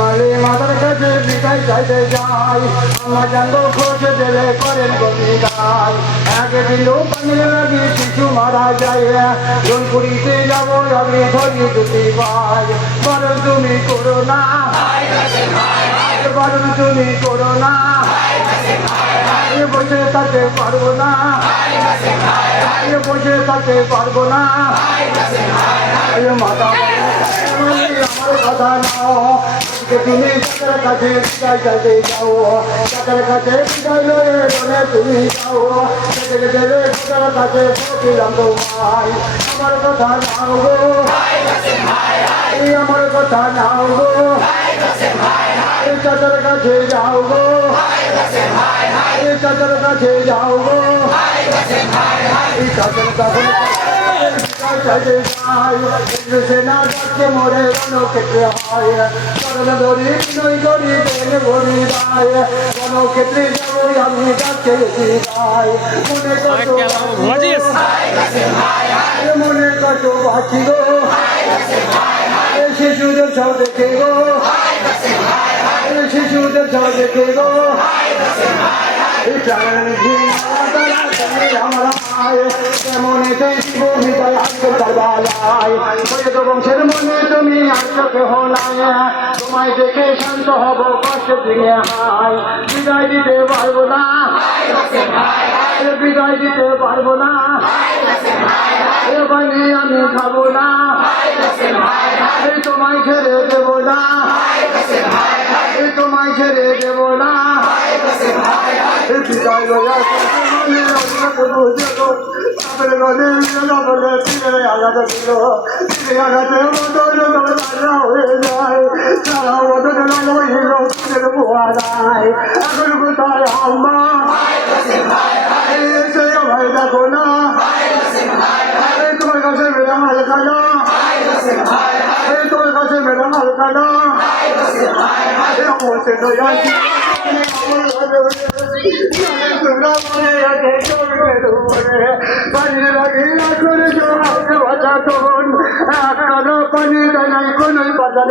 মালি mother কাছে বিদায় চাইতে যাই, আমার জানবো খোঁজে দেবে করেন কবিতায়। একদিন পানির লাগি শিশু মারা যায়, জনপুরিতে যাবো আমি ধরি দুটি পাই। বারণ তুমি করো না, বারণ তুমি করো না, বসে থাকতে পারবো না, বসে থাকতে পারবো না। মাতা আমার কথা নাও, তুমি চাচার কাছে বিদায় চাইতে যাও, চাচার কাছে বিদায় লয়ে বলে তুমি যাও, দেবে চাচার কাছে পৌঁছিলাম তোমায়। আমার কথা নাও গো, আমার কথা নাও গো, চাচার কাছে যাও গো, চাচার কাছে যাও গো, চাচার কাছে চাইতে যাই, সেনা যাচ্ছে মরে রণক্ষেত্রে হয়, করণ ধরি নই করি দেন ভরি দায়, রণক্ষেত্রে যাবো আমি যাচ্ছে যাই। মনে কত মনে কত বাঁচি গো, শিশুদের সব দেখে গো, শিশুদের সব দেখে গো, বংশের মনে তুমি আটকে হলায়, তোমায় দেখে শান্ত হব কষ্ট দিনে হায়। বিদায় দিতে পারবো না, বিদায় দিতে পারবো না, এখানে আমি খাবো না, তোমায় ছেড়ে দেবো না, তোমায় ছেড়ে দেবো না। বিদায় লয়া আঘাত ছিল, আঘাতে হয়ে যায়, সারা বদল এখন কোথায় আম্মা এসে আমায় দেখো না, তোমার কাছে মেরা হালকা না, তোমার কাছে মেরা হালকা না, পানি জানাই কোন বাজার